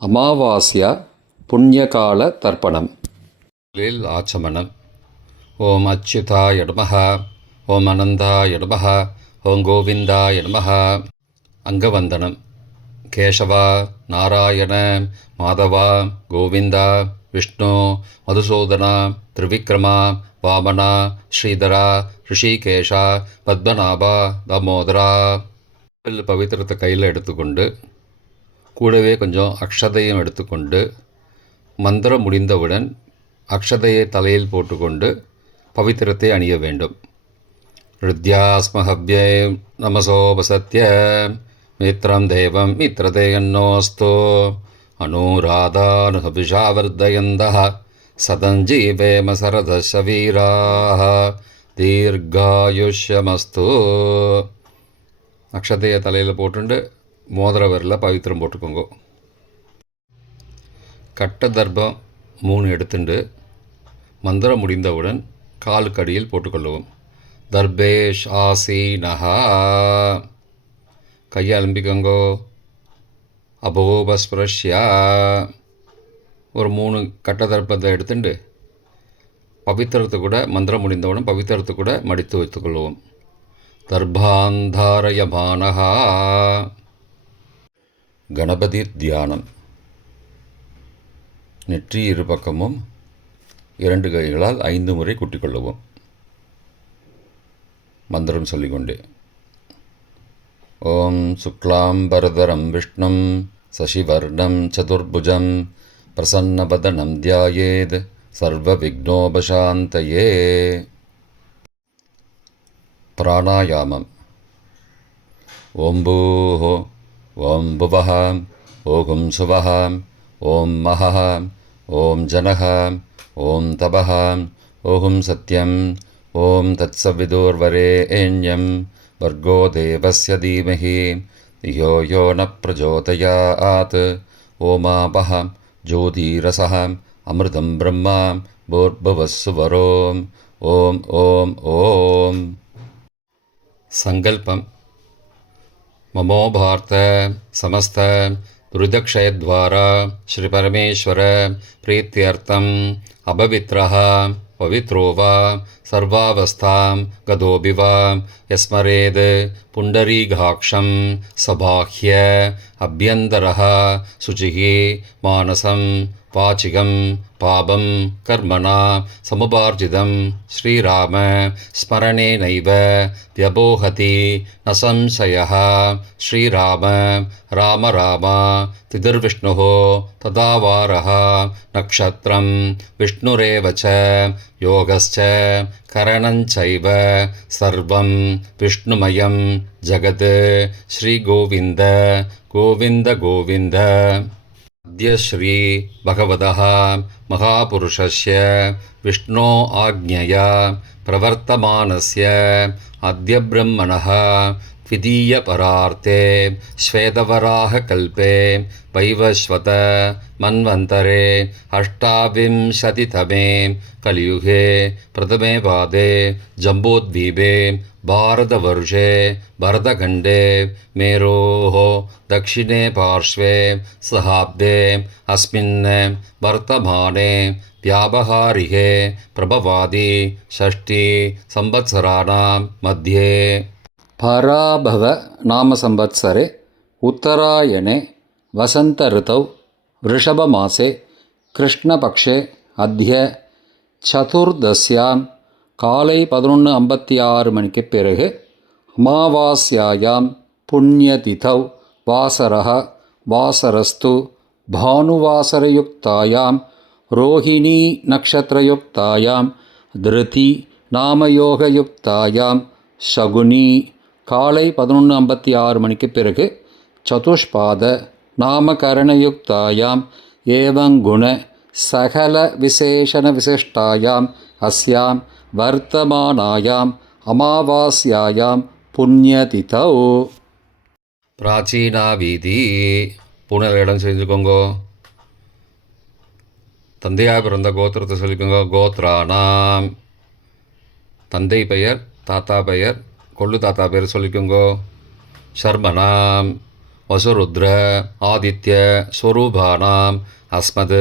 அமாவாஸ்யா புண்ணியகால தர்ப்பணம். ஆச்சமனம். ஓம் அச்சுதாய நமஹ, ஓம் அனந்தாய நமஹ, ஓம் கோவிந்தாய நமஹ. அங்கவந்தனம். கேசவா, நாராயண, மாதவா, கோவிந்தா, விஷ்ணு, மதுசூதனா, திரிவிக்ரமா, வாமனா, ஸ்ரீதரா, ரிஷிகேஷா, பத்மநாபா, தாமோதரா. பவித்திரத்தை கையில் எடுத்துக்கொண்டு கூடவே கொஞ்சம் அக்ஷதையும் எடுத்துக்கொண்டு மந்திரம் முடிந்தவுடன் அக்ஷதையை தலையில் போட்டுக்கொண்டு பவித்திரத்தை அணிய வேண்டும். ருத்யாஸ்மஹவ்யே நமசோபசத்ய மித்ரம் தேவம் மித்ரதேயன்னோஸ்தோ அனுராதானுஹபிஷாவர்தயந்தः சதஞ்சீவேம சரதசவீராः தீர்காயுஷ்யமஸ்து. அக்ஷதையை தலையில் போட்டுண்டு மோதிர விரலில் பவித்திரம் போட்டுக்கோங்க. கட்ட தர்ப்பம் 3 எடுத்துண்டு மந்திரம் முடிந்தவுடன் காலுக்கு அடியில் போட்டுக்கொள்ளுவோம். தர்பேஷ் ஆசீனஹா. கையை அலம்பிக்கோங்கோ. அபோபஸ்பிரஷ்யா. ஒரு 3 கட்ட தர்ப்பத்தை எடுத்துட்டு பவித்திரத்தை கூட மந்திரம் முடிந்தவுடன் பவித்திரத்தை கூட மடித்து வைத்துக்கொள்வோம். தர்பாந்தாரயமானஹா. கணபதி தியானம். நெற்றி இரு பக்கமும் 2 கைகளால் 5 முறை கூட்டிக்கொள்ளுவோம். மந்திரம் சொல்லிக்கொண்டே. ஓம் சுக்லாம்பரதரம் விஷ்ணும் சசிவர்ணம் சதுர்புஜம் பிரசன்னவதனம் தியாயேத் சர்வ விக்னோபசாந்தயே. பிராணாயாமம். ஓம் பூஹோ, ஓம் புவஹ, ஓம் சுவஹ, ஓம் மஹஹ, ஓம் ஜனஹ, ஓம் தபஹ, ஓம் சத்யம், ஓம் தத்சவிதுர்வரேண்யம் வர்கோ தேவஸ்ய தீமஹி யோ யோ ந பிரச்சோதயாத். ஓமாபஹ ஜோதிரசஹ அமிர்தம் பிரம்மா பூர்புவஸ்ஸுவரோம். ஓம் ஓம் ஓம். சங்கல்பம். மமோ பார்த்த சமஸ்த துரிதக்ஷயத்வாரா ஸ்ரீ பரமேஸ்வர பிரீத்தியர்த்தம் அபவித்ரஹ பவித்ரோ வா சர்வாவஸ்தாம் கதோபி வா யஸ்மரேத் புண்டரீகாக்ஷம் சபாஹ்ய அப்யந்தரஹ சுச்சிஹி மானசம் வாச்சிகம் பாபம் கர்மணா சமுபார்ஜிதம் ஸ்ரீராம ஸ்மரணேனைவ வியபோஹதி ந சம்சயः. ஸ்ரீராம ராம ராம திதிர்விஷ்ணுः ததாவாரः நக்ஷத்ரம் விஷ்ணுரேவ ச யோகஸ்ச கரணஞ்சைவ சர்வம் விஷ்ணுமயம் ஜகத். ஸ்ரீகோவிந்த கோவிந்த கோவிந்த. அத்ய ஸ்ரீ பகவதः மகாபுருஷஸ்ய விஷ்ணோ ஆக்ஞயா பிரவர்த்தமானஸ்ய அத்ய பிரம்மணः த்விதீய பரார்த்தே ஸ்வேதவராக கல்பே வைவஸ்வத மன்வந்தரே அஷ்டாவிம்சதிதமே கலியுகே பிரதமே பாதே ஜம்போத்வீபே பாரதவர்ஷே பரதகண்டே மேரோः दक्षिणे पार्श्वे सहाब्दे अस्मिन् वर्तमाने व्यावहारिके प्रभवादि षष्ठी संवत्सराणां मध्ये पराभव नाम संवत्सरे उत्तरायणे वसंत ऋतौ वृषभमासे कृष्णपक्षे अद्य சதுர்தஸ்யாம் காலை 11:56 மணிக்கு பிறகு அமாவாஸ்யாயாம் புண்ணியதிதௌ வாசரः வாசரஸ்து பானுவாசரயுக்தாயாம் ரோஹிணீ நக்ஷத்ரயுக்தாயாம் திருதி நாமயோகயுக்தாயாம் சகுனி காலை 11:56 மணிக்கு பிறகு சதுஷ்பாத நாமகரணயுக்தாயாம் ஏவங்குண சகல விசேஷண விசிஷ்டாயாம் அஸ்யாம் வர்த்தமானாயாம் அமாவாஸ்யாயாம் புண்ணியதிதௌ. பிராச்சீனா வீதி. பூனல் இடம் செஞ்சுக்கோங்கோ. தந்தையாக பிறந்த கோத்திரத்தை சொல்லிக்கோங்க. கோத்ரானாம். தந்தை பெயர், தாத்தா பெயர், கொள்ளு தாத்தா பெயர் சொல்லிக்கோங்கோ. ஷர்மனாம். வசுருத்ர ஆதித்ய ஸ்வரூபானாம் அஸ்மத்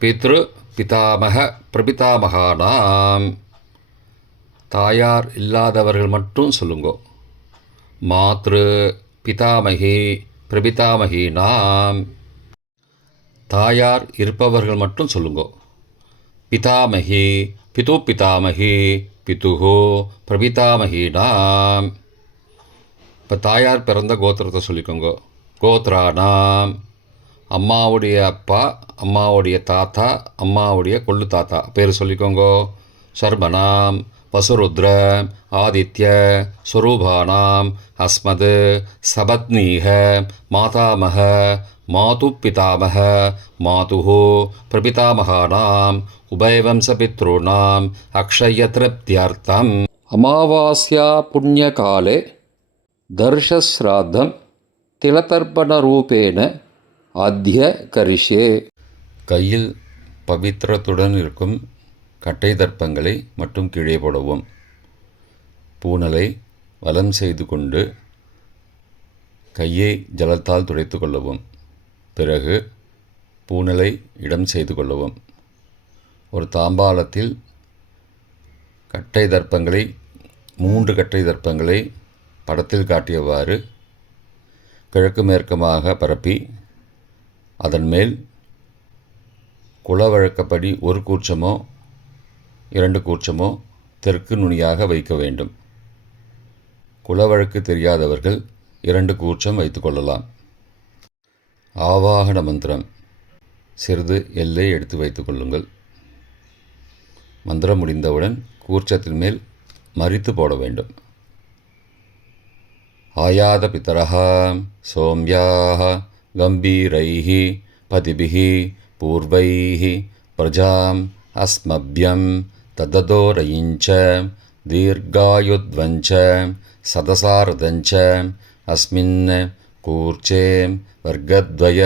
பித்ரு பிதாமக பிரபிதாமகானாம். தாயார் இல்லாதவர்கள் மட்டும் சொல்லுங்கோ. மாத்ரு பிதாமகி பிரபிதாமகீனாம். தாயார் இருப்பவர்கள் மட்டும் சொல்லுங்கோ. பிதாமகி பிது பிதாமகி பிதுஹோ பிரபிதாமகீனாம். இப்போ தாயார் பிறந்த கோத்திரத்தை சொல்லிக்கோங்க. கோத்ரானாம், அம்மாவுடைய அப்பா, அம்மாவுடைய தாத்தா, அம்மாவுடைய கொள்ளு தாத்தா பேர் சொல்லிக்கோங்க. சர்மனாம் வசுருத்ர ஆதித்ய ஸ்வரூபானாம் அஸ்மத் சபத்னீக மாதாமக மாது பிதாமக மாதுஹோ பிரபிதாமகானாம் உபயவம்சபித்ருணாம் அக்ஷயத்ருப்தியர்த்தம் அமாவாஸ்யா புண்ணியகாலே தர்ஷஸ்ராத்தம் திலதர்ப்பணரூபேண அத்ய கரிஷே. கையில் பவித்திரத்துடன் இருக்கும் கட்டை தர்ப்பங்களை மட்டும் கீழே போடவும். பூனலை வலம் செய்து கொண்டு கையை ஜலத்தால் துடைத்து கொள்ளவும். பிறகு பூனலை இடம் செய்து கொள்ளவும். ஒரு தாம்பாளத்தில் கட்டை தர்ப்பங்களை 3 கட்டை தர்ப்பங்களை படத்தில் காட்டியவாறு கிழக்கு மேற்கமாக பரப்பி அதன் மேல் குலவழக்கப்படி 1 கூர்ச்சமோ 2 கூர்ச்சமோ தெற்கு நுனியாக வைக்க வேண்டும். குலவழக்கு தெரியாதவர்கள் 2 கூர்ச்சம் வைத்துக்கொள்ளலாம். ஆவாகன மந்திரம் சிறிது எல்லை எடுத்து வைத்து கொள்ளுங்கள். மந்திரம் முடிந்தவுடன் கூர்ச்சத்தின் மேல் மரித்து போட வேண்டும். ஆயாத பிதரஹ சோம்யாஹ கம்பீரைஹி பதிபிஹி பூர்வைஹி பிரஜாம் அஸ்மப்யம் தததோரயிஞ்ச தீர்காயுத்வஞ்ச சதசாரதஞ்ச அஸ்மின் கூர்ச்சே வர்க்கத்வய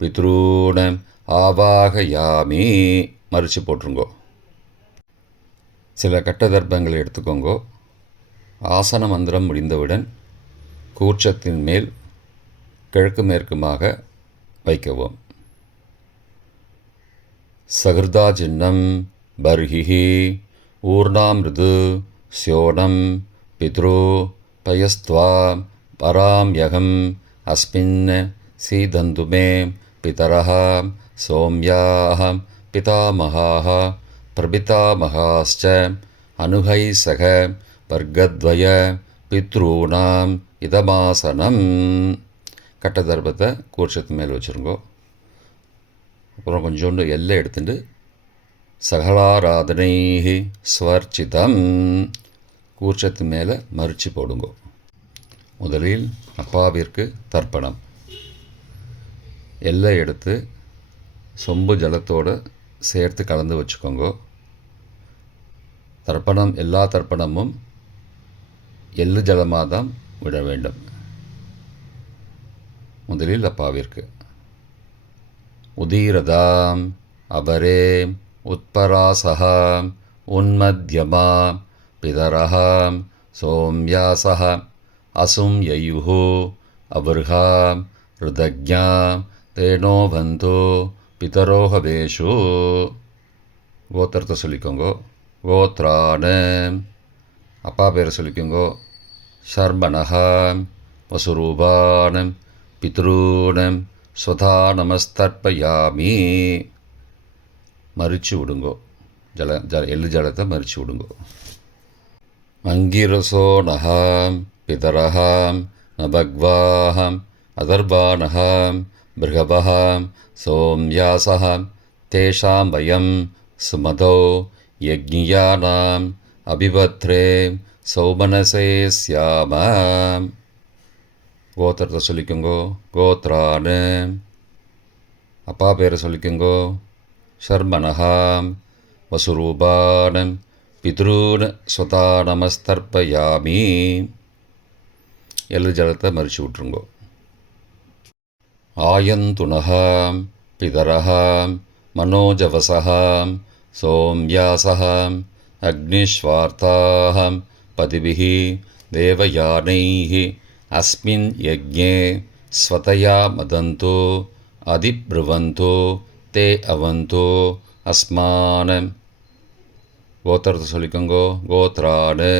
பித்ரூண ஆவாகயாமி. மறித்து போட்டுருங்கோ. சில கட்ட தர்ப்பங்களை எடுத்துக்கோங்கோ. ஆசன மந்திரம் முடிந்தவுடன் கூர்ச்சத்தின் மேல் கிழக்கு மேற்குமாக வைக்கவும். சகிருதா சின்னம் பர்ஹிஹி ஊர்ணாமிருது ஸ்யோனம் பித்ரு பயஸ்த்வா பராம்யகம் அஸ்மின் சீதந்துமே பிதரஹ சோம்யாஹ பிதாமகாஹ பிரபிதாமகாஸ்ச அனுகைசக வர்க்கத்வய பித்ரூணாம் இதமாசனம். கட்ட தர்ப்பத்தை கூர்ச்சத்து மேல் வச்சுருங்கோ. அப்புறம் கொஞ்சோண்டு எல்லை எடுத்துட்டு சகலாராதனை ஸ்வர்ச்சிதம் கூர்ச்சத்து மேலே மறித்து போடுங்கோ. முதலில் அப்பாவிற்கு தர்ப்பணம். எல்லை எடுத்து சொம்பு ஜலத்தோடு சேர்த்து கலந்து வச்சுக்கோங்க. தர்ப்பணம் எல்லா தர்ப்பணமும் எள்ளு ஜலமாக தான் விட வேண்டும். முதலில் அப்பாவிற்கு உதீரதாம் அபரே உத்பராசஹா உன்மத்யமா பிதரஹா சோம்யாசஹ அசும் யயுஹு அவர்ஹா ருதக்ஞா தேனோ பந்தோ பிதரோஹவேஷு. கோத்திரத்தை சொல்லிக்கோங்கோ. கோத்ரான அப்பா பேரை சொல்லிக்கோங்கோ. ஷர்மணஹா வசுரூபானம் பித்ரூனம் ஸ்வதா நமஸ்தர்ப்பயாமி. மறித்து விடுங்கோ. எள்ளு ஜலத்தை மறித்து விடுங்கோ. அங்கிரசோ நகாம் பிதரஹாம் நபக்வாஹம் அதர்வானஹாம் பிருகவஹாம் சோம்யாசஹாம் தேஷாம் வயம் சுமதோ யக்ஞியானாம் அபிபத்ரே சௌமனசே ஸ்யாமாம். கோத்திரத்தை சொல்லிக்கோங்கோ. கோத்ரானு அப்பா பேரை சொல்லிக்கோங்கோ. ஷர்மணஹாம் வசுரூபானம் பித்ரூன் ஸ்வதா நமஸ்தர்ப்பயாமி. எள்ளு ஜலத்தை மறித்து விட்ருங்கோ. ஆயந்துனஹாம் பிதரஹாம் மனோஜவசஹாம் சோம்யாசஹாம் அக்னிஸ்வார்த்தாஹாம் பதிபிஹி தேவயானைஹி அஸ்மின் யக்ஞே ஸ்வதயா மதந்தோ அதிப்ருவந்தோ தே அவந்தோ அஸ்மான. கோத்திரத்தை சொல்லிக்கோங்கோ. கோத்ரானு.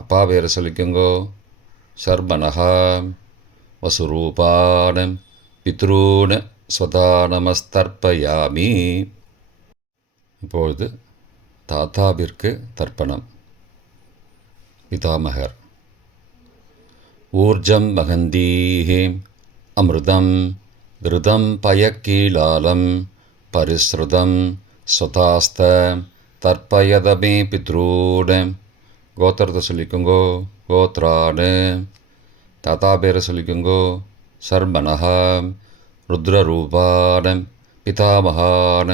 அப்பா பேரை சொல்லிக்கோங்கோ. சர்மனஹா. வசுரூபான பித்ரூன ஸ்வதா நமஸ்தர்ப்பயாமி. இப்பொழுது தாத்தாவிற்கு தர்ப்பணம். பிதாமகர். ஊர்ஜம் மகந்தீஹி அமிர்தம் கிருதம் பயக்கீலாலம் பரிஸ்ருதம் ஸ்வதாஸ்த தர்ப்பயதமே பித்ரூன. கோத்திரத்தை சொல்லிக்கோங்கோ. கோத்ரானு. தாத்தா பேரை சொல்லிக்கோங்கோ. சர்மனஹா. ருத்ரரூபான பிதாமகான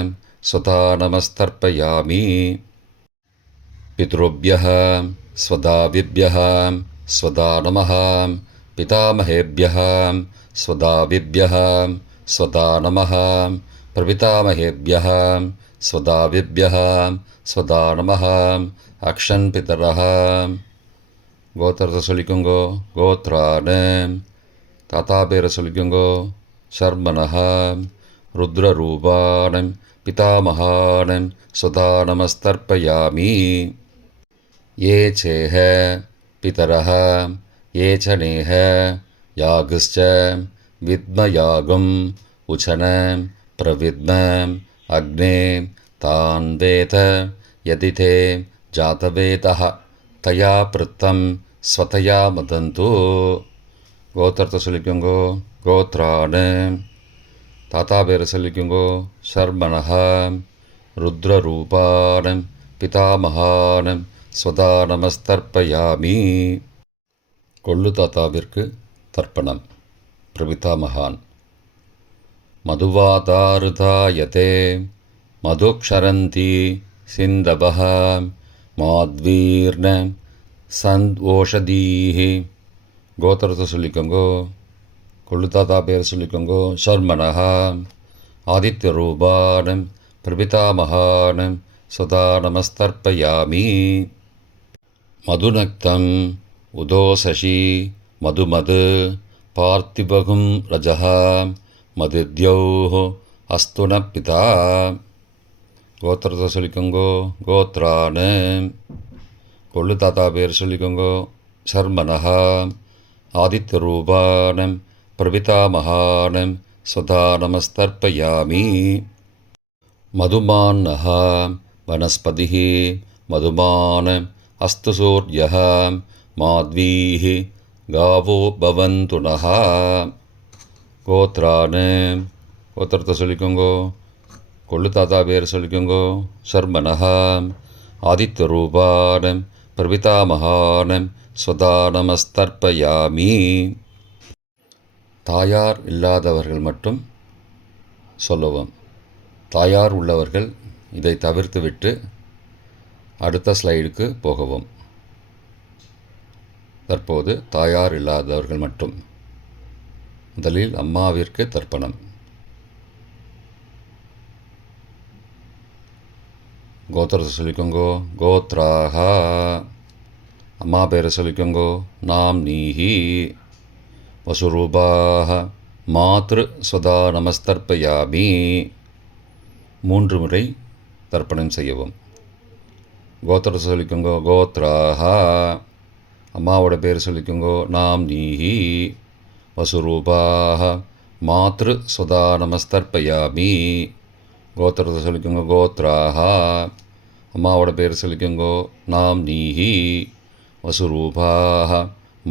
ஸ்வதா நமஸ்தர்ப்பயாமி. பித்ருभ्यः स्वदाविभ्यः स्वदा नमः. पितामहेभ्यः स्वदाविभ्यः स्वदा नमः. प्रपितामहेभ्यः स्वदाविभ्यः स्वदा नमः. अक्षन् पितरः. கோத்திரத்தை சொல்லிக்கோங்கோ. கோத்ரானு. தாத்தா பேரை சொல்லிக்கோங்கோ. சர்மனஹா. ருத்ரரூபான பிதாமகான ஸ்வதா நமஸ்தர்ப்பயாமி. ये चेह पितरः ये च नेह यागश्च विद्मयागम् उचन प्रविद्म अग्ने तान् वेद यदि ते जातवेदः तया पृत्तं स्वतया मदन्तु. கோத்திரத்தை சொல்லிக்கோங்கோ. கோத்ரானு. தாத்தா பேரை சொல்லிக்கோங்கோ. சர்மனஹா. ருத்ரரூபான பிதாமகான ஸ்வதா நமஸ்தர்ப்பயாமி. கொள்ளு தாத்தாவிற்கு தர்ப்பணம். பிரபிதாமகான். மதுவாதாருதாயதே மதுக்ஷரந்தி சிந்தபஹ மாத்வீர்ண சந்த்வோஷதீஹி. கோத்திரத்தை சொல்லிக்கோங்கோ. கொள்ளு தாத்தா பேரை சொல்லிக்கோங்கோ. சர்மனஹா. ஆதித்யரூபான பிரபிதாமகான ஸ்வதா நமஸ்தர்ப்பயாமி. மதுநக்தம் உதோசசி மதுமது பார்த்திபகும் ரஜः மதித்யௌः அஸ்துன பிதா. கோத்திரத்தை சொல்லிக்கோங்கோ. கோத்ரானு. கொள்ளு தாத்தா பேர் சொல்லிக்கோங்கோ. சர்மனஹா. ஆதித்யரூபான பிரபிதாமகான ஸ்வதா நமஸ்தர்ப்பயாமி. மதுமான்னः वनस्पतिः मधुमान अस्तु सूर्यः माध्वीः गावो भवन्तु नः. கோத்ரானு. கோத்திரத்தை சொல்லிக்கோங்கோ. கொள்ளு தாத்தா பேர் சொல்லிக்கோங்கோ. சர்மனஹா. ஆதித்யரூபான பிரபிதாமகான ஸ்வதா நமஸ்தர்ப்பயாமி. தாயார் இல்லாதவர்கள் மட்டும் சொல்லவும். தாயார் உள்ளவர்கள் இதை தவிர்த்துவிட்டு அடுத்த ஸ்லைடுக்கு போகவும். தற்போது தாயார் இல்லாதவர்கள் மட்டும். முதலில் அம்மாவிற்கு தர்ப்பணம். கோத்திரத்தை சொல்லிக்கோங்கோ. கோத்ராஹா. அம்மா பேரை சொல்லிக்கோங்கோ. நாம் நீஹி. வசுரூபாஹ மாத்ரு ஸ்வதா நமஸ்தர்ப்பயாமி. 3 முறை தர்ப்பணம் செய்யவும். கோத்திரத்தை சொல்லிக்கோங்கோ. கோத்ராஹா. அம்மாவோட பேர் சொல்லிக்கோங்கோ. நாம் நீஹி. வசுரூபாஹ மாத்ரு ஸ்வதா நமஸ்தர்ப்பயாமி. கோத்திரத்தை சொல்லிக்கோங்கோ. கோத்ராஹா. அம்மாவோட பேர் சொல்லிக்கோங்கோ. நாம் நீஹி. வசுரூபாஹ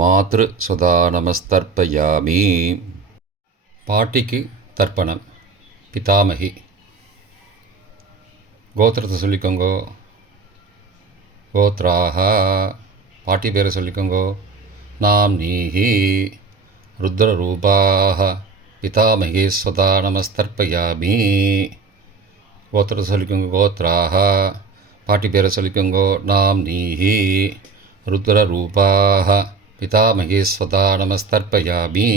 மாத்ரு ஸ்வதா நமஸ்தர்ப்பயாமி. பாட்டிக்கு தர்ப்பணம். பிதாமகி. கோத்திரத்தை சொல்லிக்கோங்கோ. கோத்ராஹா. பாட்டி பேரை சொல்லிக்கோங்கோ. நாம் நீஹி. ருத்ரரூபாஹ பிதாமகி ஸ்வதா நமஸ்தர்ப்பயாமி. கோத்திரத்தை சொல்லிக்கோங்கோ. கோத்ராஹா. பாட்டி பேரை சொல்லிக்கோங்கோ. நாம் நீஹி. ருத்ரரூபாஹ பிதாமகி ஸ்வதா நமஸ்தர்ப்பயாமி.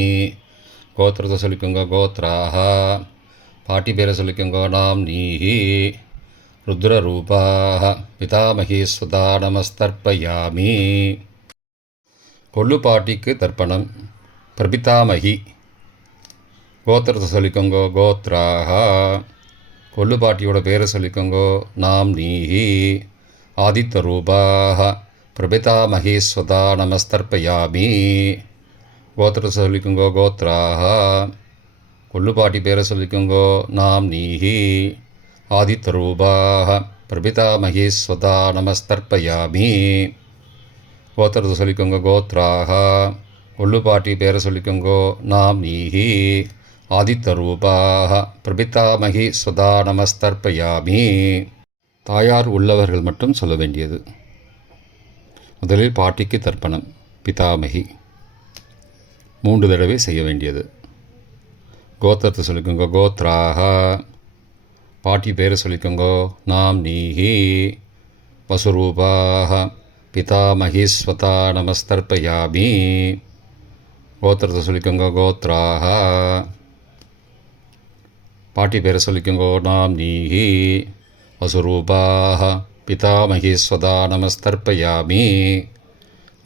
கோத்திரத்தை சொல்லிக்கோங்கோ. கோத்ராஹா. பாட்டி பேரை சொல்லிக்கோங்கோ. நாம் நீஹி. ருத்ரரூபாஹ பிதாமகி ஸ்வதா நமஸ்தர்ப்பயாமி. கொள்ளு பாட்டிக்கு தர்ப்பணம். பிரபிதாமகி. கோத்திரத்தை சொல்லிக்கோங்கோ கோத்ராஹா. கொள்ளுப்பாட்டியோட பேரை சொல்லிக்கோங்கோ நாம் நீஹி. ஆதித்த ரூபாக பிரபிதாமகி ஸ்வதா நமஸ்தர்ப்பயாமி. கோத்திரத்தை சொல்லிக்கோங்கோ கோத்ராஹா. கொள்ளுப்பாட்டி பேரை சொல்லிக்கோங்கோ நாம் நீஹி. ஆதித்த ரூபாக பிரபிதாமகி ஸ்வதா நமஸ்தர்ப்பயாமி. கோத்திரத்தை சொல்லிக்கோங்க கோத்ராஹா. கொள்ளுப்பாட்டி பேரை சொல்லிக்கோங்கோ நாம் நீஹி. ஆதித்த ரூபாக பிரபிதாமகி ஸ்வதா நமஸ்தர்ப்பயாமி. தாயார் உள்ளவர்கள் மட்டும் சொல்ல வேண்டியது. முதலில் பாட்டிக்கு தர்ப்பணம் பிதாமகி 3 தடவை செய்ய வேண்டியது. கோத்திரத்தை சொல்லிக்கோங்க கோத்ராஹா. பாட்டி பேரை சொல்லிக்கோங்கோ நாம் நீஹி. வசுரூபாக பிதாமகி ஸ்வதா நமஸ்தர்ப்பயாமி. கோத்திரத்தை சொல்லிக்கோங்க கோத்ராஹா. பாட்டி பேரை சொல்லிக்கோங்கோ நாம் நீஹி. வசுரூபாக பிதாமகி ஸ்வதா நமஸ்தர்ப்பயாமி.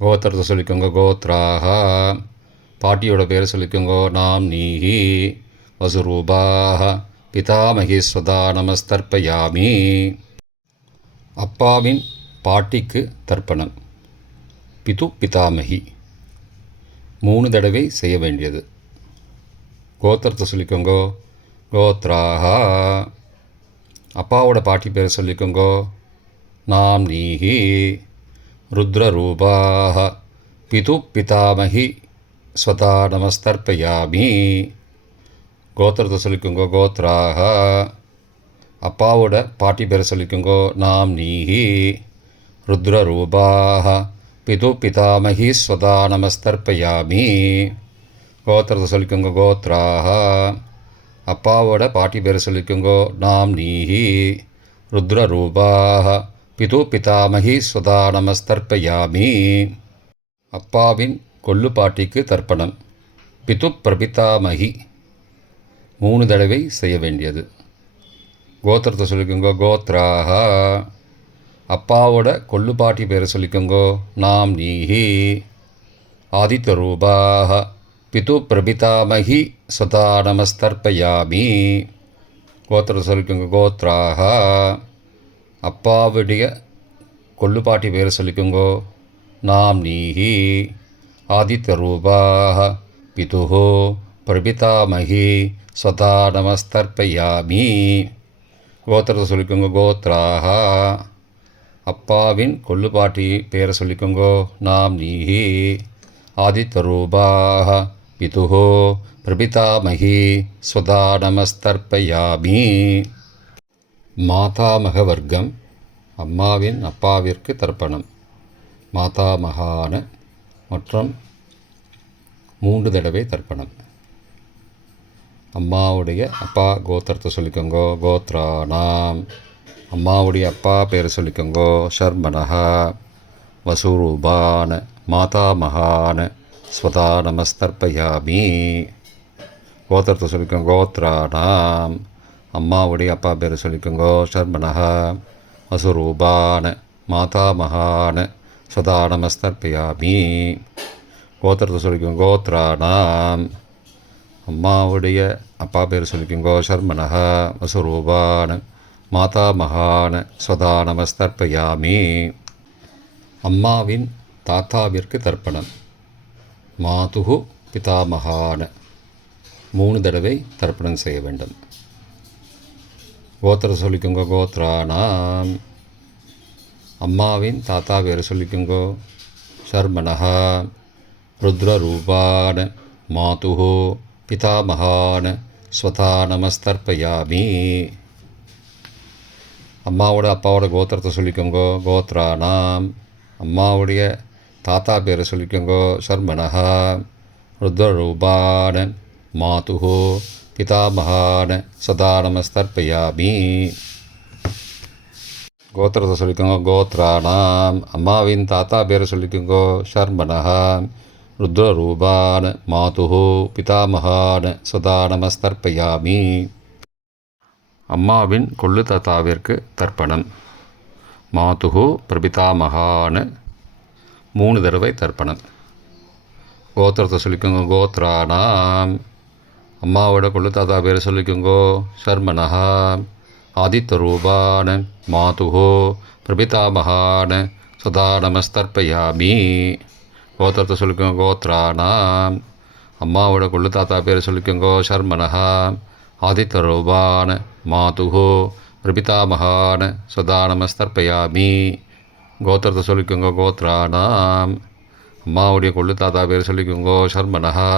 கோத்திரத்தை சொல்லிக்கோங்க கோத்ராஹா. பாட்டியோட பேரை சொல்லிக்கோங்கோ நாம் நீஹி. வசுரூபாக பிதாமகி ஸ்வதா நமஸ்தர்ப்பயாமி. அப்பாவின் பாட்டிக்கு தர்ப்பணம் பிது பிதாமகி 3 தடவை செய்ய வேண்டியது. கோத்திரத்தை சொல்லிக்கோங்கோ கோத்ராஹா. அப்பாவோட பாட்டி பேரை சொல்லிக்கோங்கோ நாம் நீஹி. ருத்ரரூபாக பிது பிதாமகி ஸ்வதா நமஸ்தர்ப்பயாமி. கோத்திரத்தை சொல்லிக்கோங்கோ கோத்ராஹா. அப்பாவோட பாட்டி பேரை சொல்லிக்கோங்கோ நாம் நீஹி. ருத்ரரூபாக பிது பிதாமகி ஸ்வதா நமஸ்தர்ப்பயாமி. கோத்திரத்தை சொல்லிக்கோங்க கோத்ராஹா. அப்பாவோட பாட்டி பேரை சொல்லிக்கோங்கோ நாம் நீஹி. ருத்ரரூபாக பிது பிதாமகி ஸ்வதா நமஸ்தர்ப்பயாமி. அப்பாவின் கொள்ளு பாட்டிக்கு தர்ப்பணம் பிது பிரபிதாமகி 3 தடவை செய்ய வேண்டியது. கோத்திரத்தை சொல்லிக்கோங்கோ கோத்ராஹா. அப்பாவோட கொள்ளுப்பாட்டி பேரை சொல்லிக்கோங்கோ நாம் நீஹி. ஆதித்த ரூபாக பிது பிரபிதாமகி ஸ்வதா நமஸ்தர்ப்பயாமி. கோத்திரத்தை சொல்லிக்கோங்க கோத்ராஹா. அப்பாவுடைய கொள்ளுப்பாட்டி பேரை சொல்லிக்கோங்கோ நாம் நீஹி. ஆதித்த ரூபாக பிது பிரபிதாமகி ஸ்வதா நமஸ்தர்ப்பயாமி. கோத்திரத்தை சொல்லிக்கோங்க கோத்ராஹா. அப்பாவின் கொள்ளுப்பாட்டி பேரை சொல்லிக்கோங்கோ நாம் நீஹி. ஆதித்த ரூபாக பிது பிரபிதாமகி ஸ்வதா நமஸ்தர்ப்பயாமி. மாதாமக வர்க்கம் அம்மாவின் அப்பாவிற்கு தர்ப்பணம் மாதாமகான மற்றும் 3 தடவை தர்ப்பணம். அம்மாவுடைய அப்பா கோத்திரத்தை சொல்லிக்கோங்கோ கோத்ராணாம். அம்மாவுடைய அப்பா பேரை சொல்லிக்கோங்கோ ஷர்மனஹா. வசூரூபான மாதாமகான ஸ்வதா நமஸ்தர்ப்பயாமி. கோத்திரத்தை சொல்லிக்கோங்க கோத்ராணாம். அம்மாவுடைய அப்பா பேரை சொல்லிக்கோங்கோ ஷர்மனஹா. வசுரூபான மாதாமகான ஸ்வதா நமஸ்தர்ப்பயாமி. கோத்திரத்தை சொல்லிக்கோங்க கோத்ராணாம். அம்மாவுடைய அப்பா பேர் சொல்லிக்கோங்கோ ஷர்மனஹா. வசுரூபான மாதாமகான ஸ்வதா நமஸ்தர்ப்பயாமி. அம்மாவின் தாத்தாவிற்கு தர்ப்பணம் மாதுகு பிதாமகான 3 தடவை தர்ப்பணம் செய்ய வேண்டும். கோத்திரத்தை சொல்லிக்கோங்க கோத்ராணாம். அம்மாவின் தாத்தா பேரை சொல்லிக்கோங்கோ ஷர்மனஹா. ருத்ரரூபான மாதுகு பிதாமகான ஸ்வதா நமஸ்தர்ப்பயாமி. அம்மாவோட அப்பாவோட கோத்திரத்தை சொல்லிக்கோங்கோ கோத்ராணாம். அம்மாவுடைய தாத்தா பேரை சொல்லிக்கோங்கோ ஷர்மனஹா. ருத்ரரூபான மாதுகு பிதாமகான ஸ்வதா நமஸ்தர்ப்பயாமி. கோத்திரத்தை சொல்லிக்கோங்க கோத்ராணாம். அம்மாவின் தாத்தா பேரை சொல்லிக்கோங்கோ ஷர்மனஹா. ருத்ரரூபான மாதுகு பிதாமகான ஸ்வதா நமஸ்தர்ப்பயாமி. அம்மாவின் கொள்ளு தாத்தாவிற்கு தர்ப்பணம் மாதுகு பிரபிதாமகான 3 தடவை தர்ப்பணம். கோத்திரத்தை சொல்லிக்கோங்க. கோத்ரானாம். அம்மாவோட கொள்ளு தாத்தா பேர் சொல்லிக்கோங்கோ. ஷர்மனஹா. ஆதித்யரூபான் மாதுஹோ பிரபிதாமகான் சதா நமஸ்தர்ப்பயாமி. கோத்திரத்தை சொல்லிக்கோங்க. கோத்ரானாம். அம்மாவோட கொள்ளு தாத்தா பேர் சொல்லிக்கோங்கோ. ஷர்மனஹா. ஆதித்யரூபான் மாதுஹோ பிரபிதாமகான் சதா நமஸ்தர்ப்பயாமி. கோத்திரத்தை சொல்லிக்கோங்க. கோத்ரானாம். அம்மாவுடைய கொள்ளு தாத்தா பேர் சொல்லிக்கோங்கோ. ஷர்மனஹா.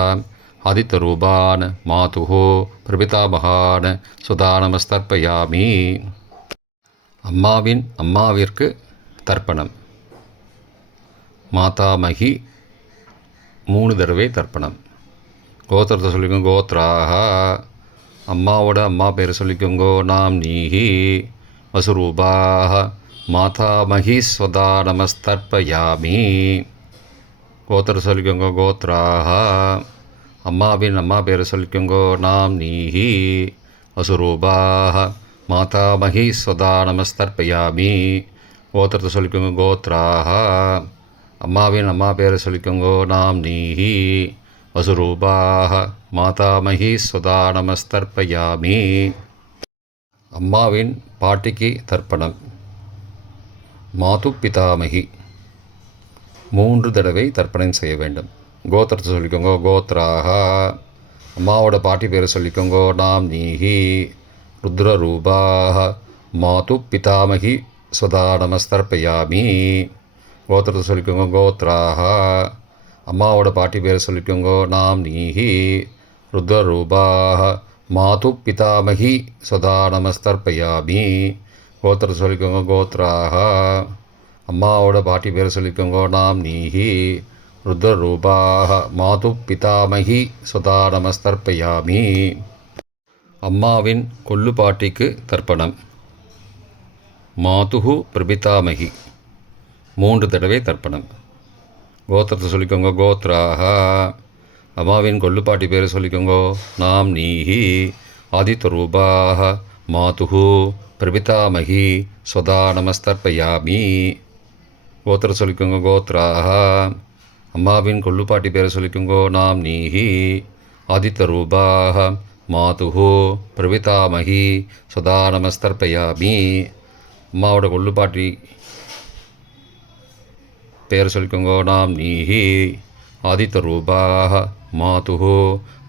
ஆதித்யரூபான் மாதுஹோ பிரபிதாமகான் சுதா நமஸ்தர்ப்பயாமி. அம்மாவிற்கு தர்ப்பணம். மாதாமகி 3 தடவை தர்ப்பணம். கோத்திரத்தை சொல்லிக்கோங்க. கோத்ராஹ. அம்மாவோட அம்மா பேர் சொல்லிக்கோங்கோ. நாம்னீஹி வசுரூபாஹ மாதாமகி ஸ்வதா நமஸ்தர்ப்பயாமி. கோத்திரம் சொல்லிக்கோங்க. கோத்ராஹ. அம்மாவின் அம்மா பேர் சொல்லிக்கோங்கோ. நாம்னீஹி வசுரூபாஹ மாதாமகி ஸ்வதா நமஸ்தர்ப்பயாமி. கோத்திரத்தை சொல்லிக்கோங்க. கோத்ராஹ. அம்மாவின் அம்மா பேர் சொல்லிக்கோங்கோ. நாம்னீஹி வசுரூபாஹ மாதாமகி ஸ்வதா நமஸ்தர்ப்பயாமி. அம்மாவின் பாட்டிக்கு தர்ப்பணம். மாது பிதாமகி 3 தடவை தர்ப்பணம் செய்ய வேண்டும். கோத்திரத்தை சொல்லிக்கோங்க. கோத்ராஹ. அம்மாவோட பாட்டி பேர் சொல்லிக்கோங்கோ. நாம்னீஹி ருத்ரரூபாஹ மாது பிதாமகி ஸ்வதா நமஸ்தர்ப்பயாமி. கோத்திரத்தை சொல்லிக்கோங்க. கோத்ராஹ. அம்மாவோட பாட்டி பேர் சொல்லிக்கோங்கோ. நாம்னீஹி ருத்ரரூபாஹ மாது பிதாமகி ஸ்வதா நமஸ்தர்ப்பயாமி. கோத்திரத்தை சொல்லிக்கோங்க. கோத்ராஹ. அம்மாவோட பாட்டி பேர் சொல்லிக்கோங்கோ. நாம்னீஹி ருத்ரரூபாஹ மாது பிதாமகி ஸ்வதா நமஸ்தர்ப்பயாமி. அம்மாவின் கொள்ளு பாட்டிக்கு தர்ப்பணம். மாதுஹு பிரபிதாமகி 3 தடவை தர்ப்பணம். கோத்திரத்தை சொல்லிக்கோங்க. கோத்ராஹ. அம்மாவின் கொள்ளு பாட்டி பேர் சொல்லிக்கோங்கோ. நாம்னீஹி ஆதித்யரூபாஹ மாதுஹு பிரபிதாமகி ஸ்வதா நமஸ்தர்ப்பயாமி. கோத்திரம் சொல்லிக்கோங்க. கோத்ராஹ. அம்மாவின் கொள்ளு பாட்டி பேர் சொல்லிக்கோங்கோ. நாம்னீஹி ஆதித்யரூபாஹ மாதுஹு பிரபிதாமகி ஸ்வதா நமஸ்தர்ப்பயாமி. அம்மாவோட கொள்ளு பாட்டி பேர் சொல்லிக்கோங்கோ. நாம்னீஹி ஆதித்யரூபாஹ மாதுஹு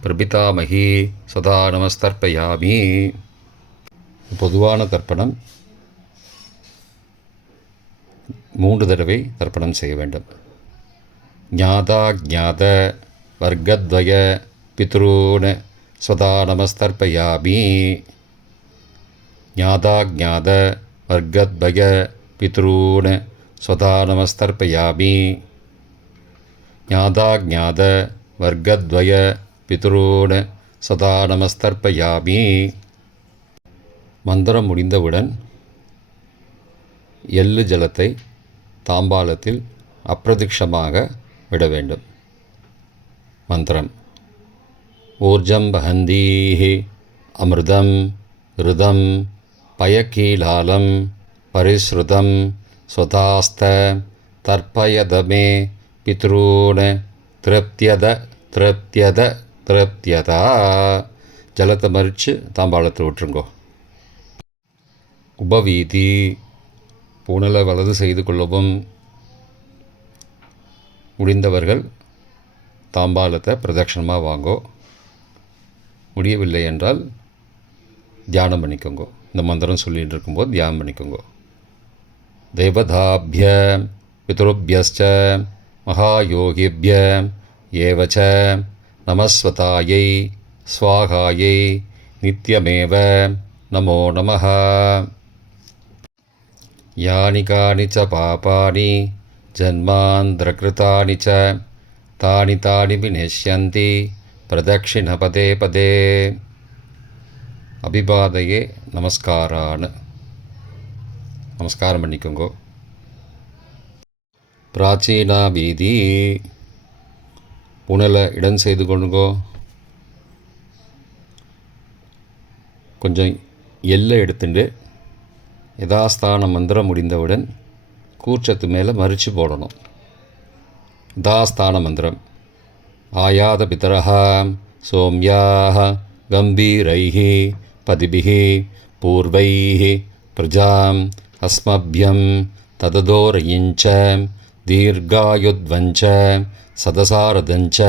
பிரபிதாமகி ஸ்வதா நமஸ்தர்ப்பயாமி. பொதுவான தர்ப்பணம் 3 தடவை தர்ப்பணம் செய்ய வேண்டும். ஞாதா ஞாத வர்க்கத்வய பித்ரூன் ஸ்வதா நமஸ்தர்ப்பயாமி. ஞாதா ஞாத வர்க்கத்வய பித்ரூன் ஸ்வதா நமஸ்தர்ப்பயாமி. ஞாதா ஞாத வர்க்கத்வய பித்ரூன் சதா நமஸ்தர்ப்பயாமி. மந்திரம் முடிந்தவுடன் எள்ளு ஜலத்தை தாம்பாலத்தில் அப்பிரதிக்ஷமாக விட வேண்டும். மந்திரம். ஊர்ஜம் வஹந்தீஹி அமிர்தம் ருதம் பயக்கீலாலம் பரிஸ்ருதம் ஸ்வதாஸ்த தர்ப்பயதமே பித்ரூன் திருப்தியத திருப்தியத திருப்தியதா. ஜலத்தை மறித்து தாம்பாளத்தில் விட்டுருங்கோ. உபவீதி. புனலை வலது செய்து கொள்ளவும். முடிந்தவர்கள் தாம்பாலத்தை பிரதட்சணமாக வாங்கோ. முடியவில்லை என்றால் தியானம் பண்ணிக்கோங்கோ. இந்த மந்திரம் சொல்லிகிட்டு இருக்கும்போது தியானம் பண்ணிக்கோங்கோ. தேவதாபிய பித்ருபியஸ்ச மகாயோகிபிய ஏவச்ச நமஸ்வதாயை ஸ்வாகாயை நித்யமேவ நமோ நமः. யானி கானி ச பாபானி ஜன்மாந்திரகிருதானி ச தானி தானி விநஷ்யந்தி பிரதட்சிண பதே பதே. அபிபாதையே நமஸ்காரான். நமஸ்காரம் பண்ணிக்கோங்கோ. பிராச்சீனா வீதி. புனலை இடம் செய்து கொள்ளுங்கோ. கொஞ்சம் எல்லை எடுத்துட்டு யதாஸ்தான மந்திரம் முடிந்தவுடன் கூர்ச்சத்து மேலே மறித்து போடணும். யதாஸ்தான மந்திரம். आयातपितरः सौम्याः गम्भीरैः पदिभिः पूर्वैः प्रजाम् अस्मभ्यं तददोरयिञ्च दीर्घायुध्वञ्च सदसारदञ्च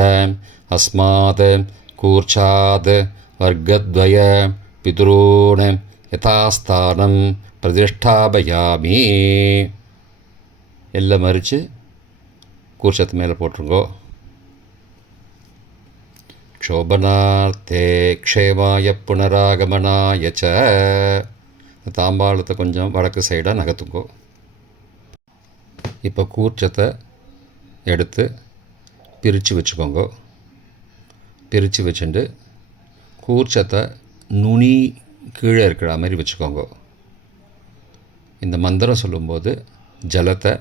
अस्मात् कूर्चात् वर्गद्वय पितॄन् यथास्थानं प्रतिष्ठापयामि. எல்லாம் மறித்து கூர்ச்சத்து மேலே போட்டுருங்கோ. க்ஷோபனார்த்தே க்ஷேமாய புனராகமனாய ச. தாம்பாளத்தை கொஞ்சம் வடக்கு சைடாக நகர்த்துங்கோ. இப்போ கூர்ச்சத்தை எடுத்து பிரித்து வச்சுக்கோங்க. பிரித்து வச்சுட்டு கூர்ச்சத்தை நுனி கீழே இருக்கிற மாதிரி வச்சுக்கோங்க. இந்த மந்திரம் சொல்லும்போது ஜலத்தை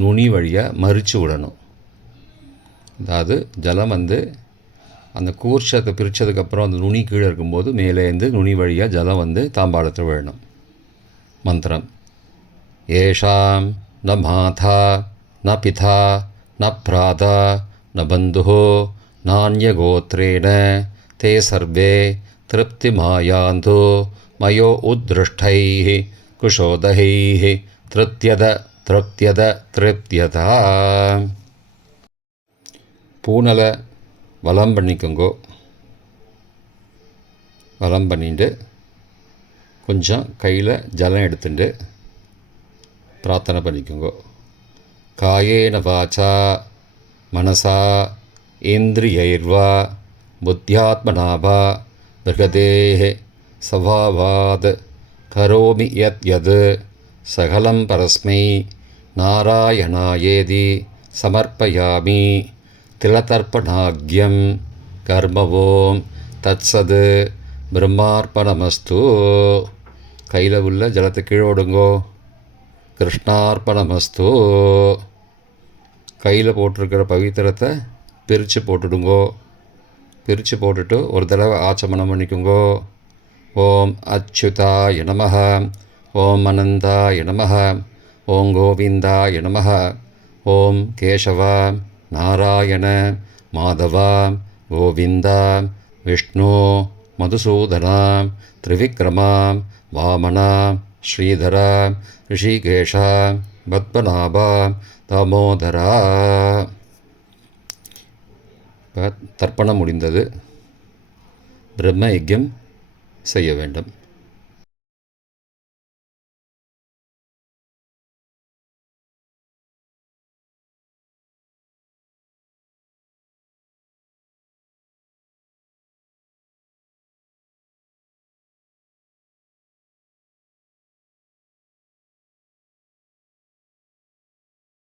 நுனி வழியாக மறித்து விடணும். அதாவது ஜலம் அந்த கூர்ச்சத்தை பிரித்ததுக்கப்புறம் அந்த நுனி கீழே இருக்கும்போது மேலேருந்து நுனி வழியாக ஜலம் தாம்பாளத்தில் விழணும். மந்திரம்: ஏஷாம் ந மாதா ந பிதா ந பிராதா ந பந்துஹோ நான்யகோத்ரேண தே சர்வே திருப்திமாயாந்தோ மயோ உத்ருஷ்டைः குஷோதகைः திருப்தியதா. பூனலை வலம் பண்ணிக்கோங்கோ. வலம் பண்ணிட்டு கொஞ்சம் கையில் ஜலம் எடுத்துட்டு பிரார்த்தனை பண்ணிக்கோங்கோ. காயேன வாச்சா மனசா இந்திரியைர்வா புத்தியாத்மனாவா பிருகதேஹ சவாவாத் கரோமி யத் சகலம் பரஸ்மை நாராயணாயேதி சமர்ப்பயாமி. திலதர்ப்பணாக்யம் கர்மவோம் தத்சது பிரம்மார்ப்பணமஸ்து. கையில் உள்ள ஜலத்தை கீழோடுங்கோ. கிருஷ்ணார்ப்பணமஸ்து. கையில் போட்டிருக்கிற பவித்திரத்தை பிரித்து போட்டுடுங்கோ. பிரித்து போட்டுட்டு ஒரு தடவை ஆச்சமனம் பண்ணிக்கோங்கோ. ஓம் அச்சுதாய நமஹ, ஓம் அனந்தாய நமஹ, ஓம் கோவிந்தாய நமஹ, ஓம் கேசவ நாராயண மாதவ கோவிந்த விஷ்ணு மதுசூதன திரிவிக்ரம வாமன ஸ்ரீதர ரிஷிகேஷ பத்மநாப தாமோதரா. தர்ப்பணம் முடிந்தது. பிரம்ம யஜ்யம் செய்ய வேண்டும்.